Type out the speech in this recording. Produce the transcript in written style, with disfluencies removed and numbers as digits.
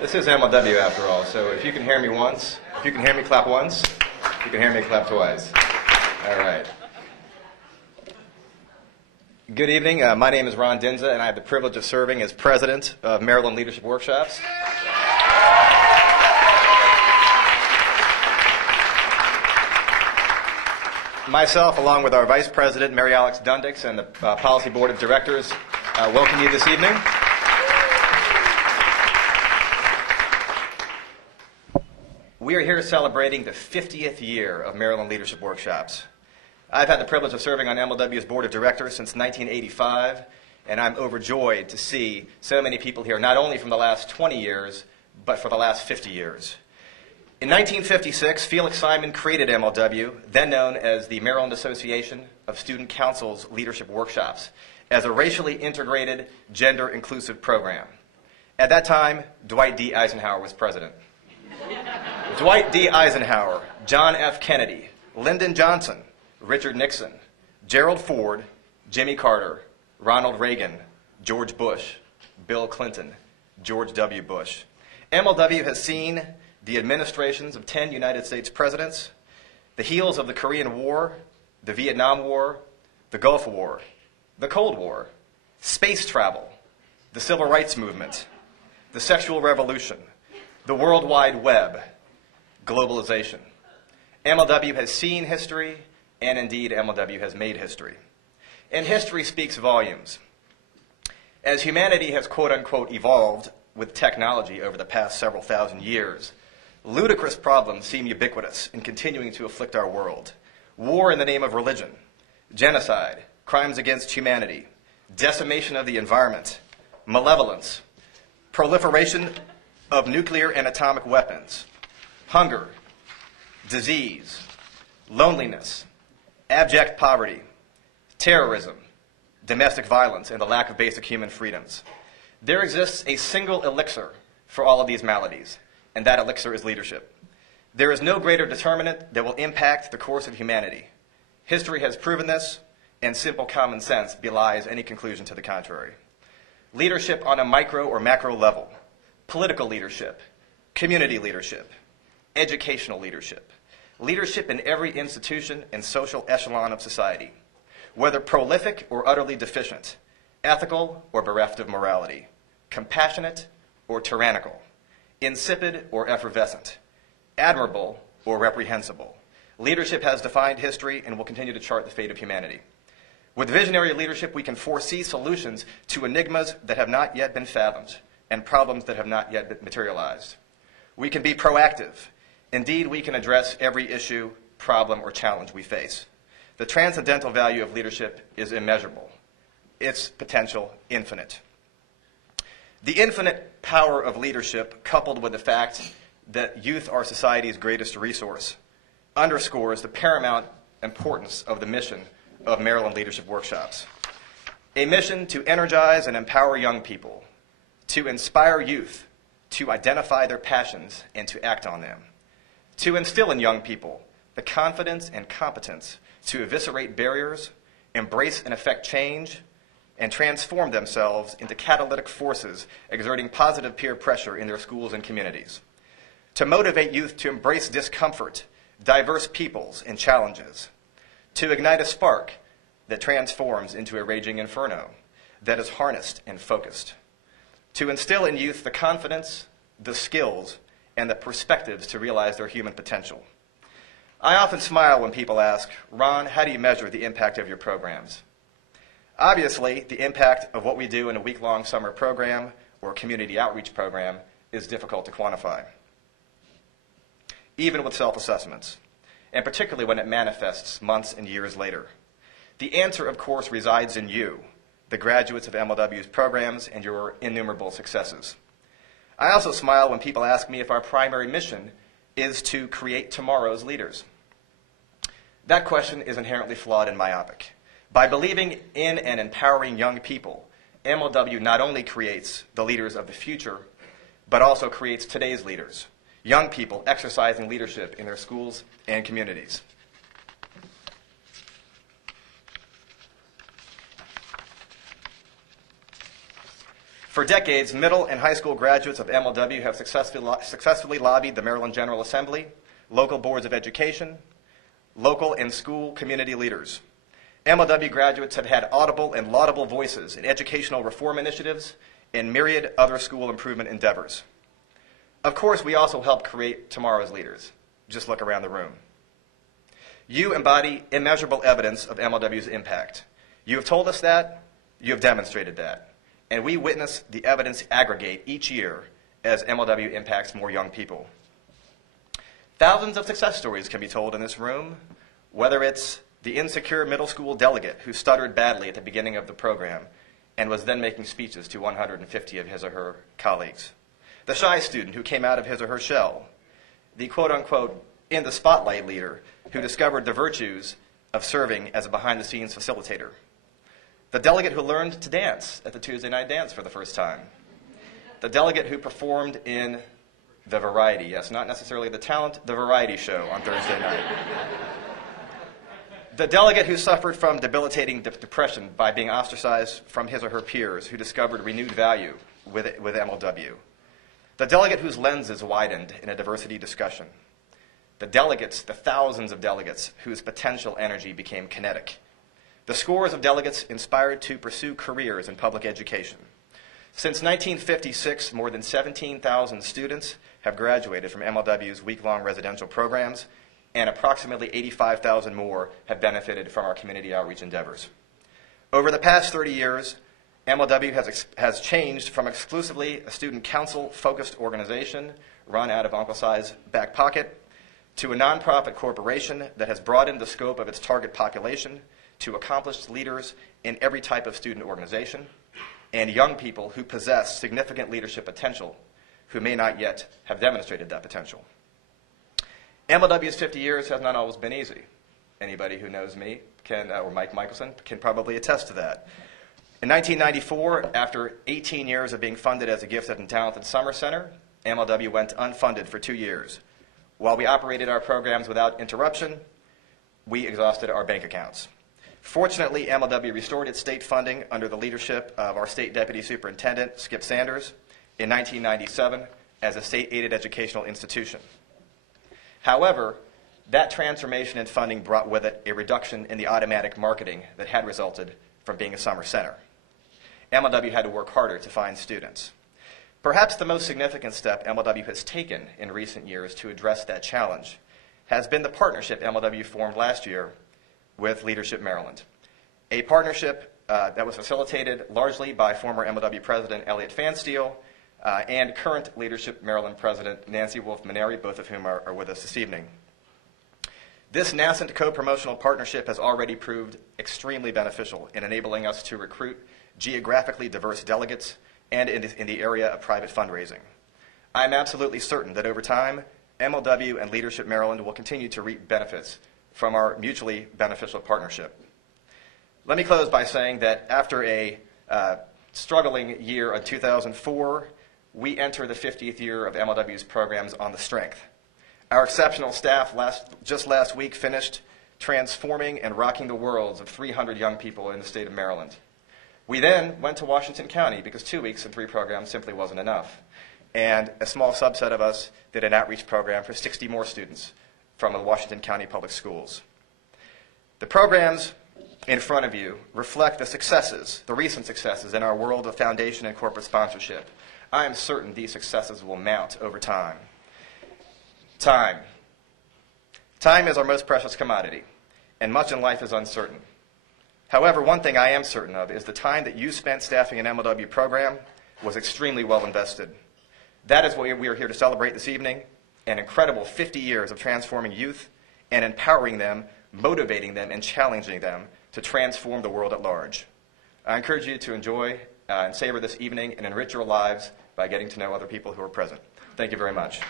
This is MLW after all, so if you can hear me once, if you can hear me clap once, if you can hear me clap twice. All right. Good evening. My name is Ron Dhindsa, and I have the privilege of serving as president of Maryland Leadership Workshops. Myself, along with our Vice President, Mary Alex Dundix, and the Policy Board of Directors, welcome you this evening. We are here celebrating the 50th year of Maryland Leadership Workshops. I've had the privilege of serving on MLW's Board of Directors since 1985, and I'm overjoyed to see so many people here, not only from the last 20 years, but for the last 50 years. In 1956, Felix Simon created MLW, then known as the Maryland Association of Student Councils Leadership Workshops, as a racially integrated, gender-inclusive program. At that time, Dwight D. Eisenhower was president. Dwight D. Eisenhower, John F. Kennedy, Lyndon Johnson, Richard Nixon, Gerald Ford, Jimmy Carter, Ronald Reagan, George Bush, Bill Clinton, George W. Bush. MLW has seen the administrations of 10 United States presidents, the heels of the Korean War, the Vietnam War, the Gulf War, the Cold War, space travel, the Civil Rights Movement, the sexual revolution, the World Wide Web, globalization. MLW has seen history, and indeed MLW has made history. And history speaks volumes. As humanity has quote-unquote evolved with technology over the past several thousand years, ludicrous problems seem ubiquitous in continuing to afflict our world. War in the name of religion, genocide, crimes against humanity, decimation of the environment, malevolence, proliferation of nuclear and atomic weapons, hunger, disease, loneliness, abject poverty, terrorism, domestic violence, and the lack of basic human freedoms. There exists a single elixir for all of these maladies, and that elixir is leadership. There is no greater determinant that will impact the course of humanity. History has proven this, and simple common sense belies any conclusion to the contrary. Leadership on a micro or macro level, political leadership, community leadership, educational leadership, leadership in every institution and social echelon of society, whether prolific or utterly deficient, ethical or bereft of morality, compassionate or tyrannical, insipid or effervescent, admirable or reprehensible. Leadership has defined history and will continue to chart the fate of humanity. With visionary leadership, we can foresee solutions to enigmas that have not yet been fathomed and problems that have not yet been materialized. We can be proactive. Indeed, we can address every issue, problem, or challenge we face. The transcendental value of leadership is immeasurable. Its potential, infinite. The infinite power of leadership, coupled with the fact that youth are society's greatest resource, underscores the paramount importance of the mission of Maryland Leadership Workshops. A mission to energize and empower young people, to inspire youth, to identify their passions and to act on them, to instill in young people the confidence and competence to eviscerate barriers, embrace and effect change, and transform themselves into catalytic forces exerting positive peer pressure in their schools and communities, to motivate youth to embrace discomfort, diverse peoples, and challenges, to ignite a spark that transforms into a raging inferno that is harnessed and focused, to instill in youth the confidence, the skills, and the perspectives to realize their human potential. I often smile when people ask, Ron, how do you measure the impact of your programs? Obviously, the impact of what we do in a week-long summer program or community outreach program is difficult to quantify, even with self-assessments, and particularly when it manifests months and years later. The answer, of course, resides in you, the graduates of MLW's programs, and your innumerable successes. I also smile when people ask me if our primary mission is to create tomorrow's leaders. That question is inherently flawed and myopic. By believing in and empowering young people, MLW not only creates the leaders of the future, but also creates today's leaders, young people exercising leadership in their schools and communities. For decades, middle and high school graduates of MLW have successfully lobbied the Maryland General Assembly, local boards of education, local and school community leaders. MLW graduates have had audible and laudable voices in educational reform initiatives and myriad other school improvement endeavors. Of course, we also help create tomorrow's leaders. Just look around the room. You embody immeasurable evidence of MLW's impact. You have told us that, you have demonstrated that, and we witness the evidence aggregate each year as MLW impacts more young people. Thousands of success stories can be told in this room, whether it's the insecure middle school delegate who stuttered badly at the beginning of the program and was then making speeches to 150 of his or her colleagues, the shy student who came out of his or her shell, the quote-unquote in the spotlight leader who discovered the virtues of serving as a behind-the-scenes facilitator, the delegate who learned to dance at the Tuesday night dance for the first time, the delegate who performed in the variety, yes, not necessarily the talent, the variety show on Thursday night, the delegate who suffered from debilitating depression by being ostracized from his or her peers, who discovered renewed value with MLW, the delegate whose lenses widened in a diversity discussion, the delegates, the thousands of delegates whose potential energy became kinetic, the scores of delegates inspired to pursue careers in public education. Since 1956, more than 17,000 students have graduated from MLW's week-long residential programs, and approximately 85,000 more have benefited from our community outreach endeavors. Over the past 30 years, MLW has changed from exclusively a student council-focused organization run out of Uncle Si's back pocket to a nonprofit corporation that has broadened the scope of its target population to accomplished leaders in every type of student organization and young people who possess significant leadership potential who may not yet have demonstrated that potential. MLW's 50 years has not always been easy. Anybody who knows me or Mike Michelson can probably attest to that. In 1994, after 18 years of being funded as a gifted and talented summer center, MLW went unfunded for 2 years. While we operated our programs without interruption, we exhausted our bank accounts. Fortunately, MLW restored its state funding under the leadership of our state deputy superintendent, Skip Sanders, in 1997 as a state-aided educational institution. However, that transformation in funding brought with it a reduction in the automatic marketing that had resulted from being a summer center. MLW had to work harder to find students. Perhaps the most significant step MLW has taken in recent years to address that challenge has been the partnership MLW formed last year with Leadership Maryland, a partnership that was facilitated largely by former MLW President Elliot Fansteel and current Leadership Maryland President Nancy Wolf-Maneri, both of whom are with us this evening. This nascent co-promotional partnership has already proved extremely beneficial in enabling us to recruit geographically diverse delegates and in the area of private fundraising. I'm absolutely certain that over time, MLW and Leadership Maryland will continue to reap benefits from our mutually beneficial partnership. Let me close by saying that after a struggling year of 2004, we enter the 50th year of MLW's programs on the strength. Our exceptional staff just last week finished transforming and rocking the worlds of 300 young people in the state of Maryland. We then went to Washington County because 2 weeks and 3 programs simply wasn't enough. And a small subset of us did an outreach program for 60 more students from the Washington County Public Schools. The programs in front of you reflect the successes, the recent successes in our world of foundation and corporate sponsorship. I am certain these successes will mount over time. Time. Time is our most precious commodity, and much in life is uncertain. However, one thing I am certain of is the time that you spent staffing an MLW program was extremely well invested. That is what we are here to celebrate this evening, an incredible 50 years of transforming youth and empowering them, motivating them, and challenging them to transform the world at large. I encourage you to enjoy and savor this evening and enrich your lives by getting to know other people who are present. Thank you very much.